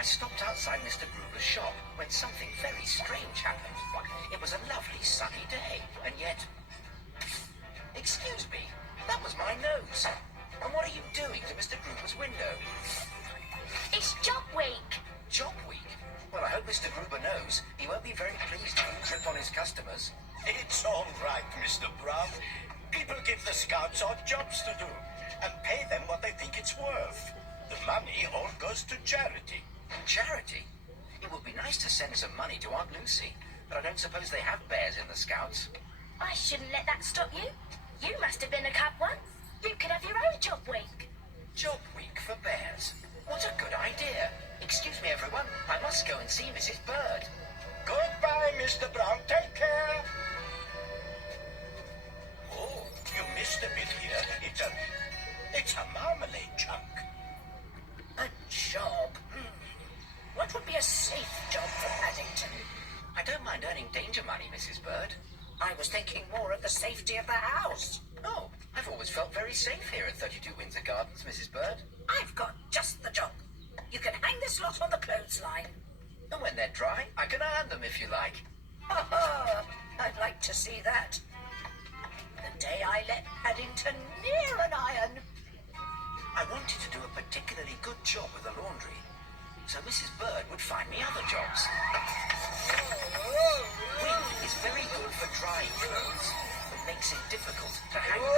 I stopped outside Mr. Gruber's shop when something very strange happened. It was a lovely sunny day, and yet... Excuse me, that was my nose. And what are you doing to Mr. Gruber's window? It's job week. Job week? Well, I hope Mr. Gruber knows he won't be very pleased to trip on his customers. It's all right, Mr. Brown. People give the scouts odd jobs to do and pay them what they think it's worth. The money all goes to charity. Charity? It would be nice to send some money to Aunt Lucy, but I don't suppose they have bears in the Scouts. I shouldn't let that stop you. You must have been a cub once. You could have your own job week. Job week for bears? What a good idea. Excuse me, everyone. I must go and see Mrs. Bird. Goodbye, Mr. Brown. Take care. Oh, you missed a bit here. It's a marmalade chunk. A job? What would be a safe job for Paddington? I don't mind earning danger money, Mrs. Bird. I was thinking more of the safety of the house. Oh, I've always felt very safe here at 32 Windsor Gardens, Mrs. Bird. I've got just the job. You can hang this lot on the clothesline. And when they're dry, I can iron them if you like. Ha ha! I'd like to see that. The day I let Paddington near an iron. I wanted to do a particularly good job with the laundry, so Mrs. Bird would find me other jobs. Wind is very good for drying clothes, but makes it difficult to hang them.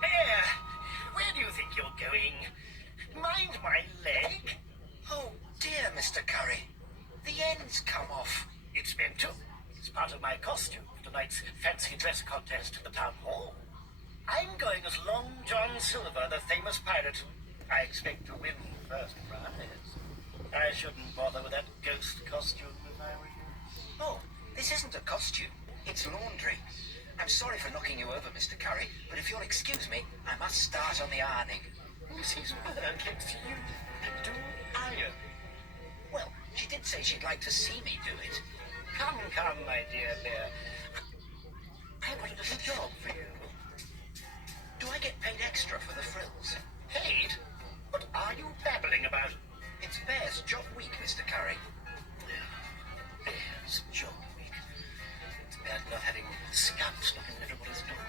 Bear, where do you think you're going? Mind my leg. Oh dear, Mr. Curry. The end's come off. It's meant to. It's part of my costume for tonight's fancy dress contest at the town hall. I'm going as Long John Silver, the famous pirate. I expect to win first prize. I shouldn't bother with that ghost costume if I were you. Oh, this isn't a costume. It's laundry. I'm sorry for knocking you over, Mr. Curry, but if you'll excuse me, I must start on the ironing. Mrs. Bird lets you do iron. Well, she did say she'd like to see me do it. Come, my dear Bear. I've got a little job for you. Do I get paid extra for the frills? Paid? What are you babbling about? It's Bear's job week, Mr. Curry. Bear's job week. It's bad enough having scouts knocking on everybody's door.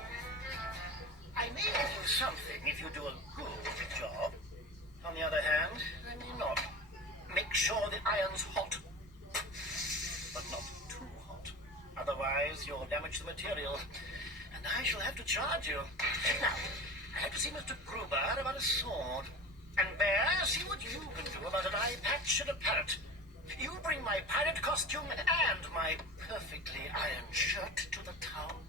I may give you something if you do a good job. On the other hand, I may not. Make sure the iron's hot, but not too hot. Otherwise, you'll damage the material, and I shall have to charge you. Now, I have to see Mr. Gruber about a sword. And Bear, see what you can do about an eye patch and a parrot. You bring my pirate costume and my perfectly ironed shirt to the town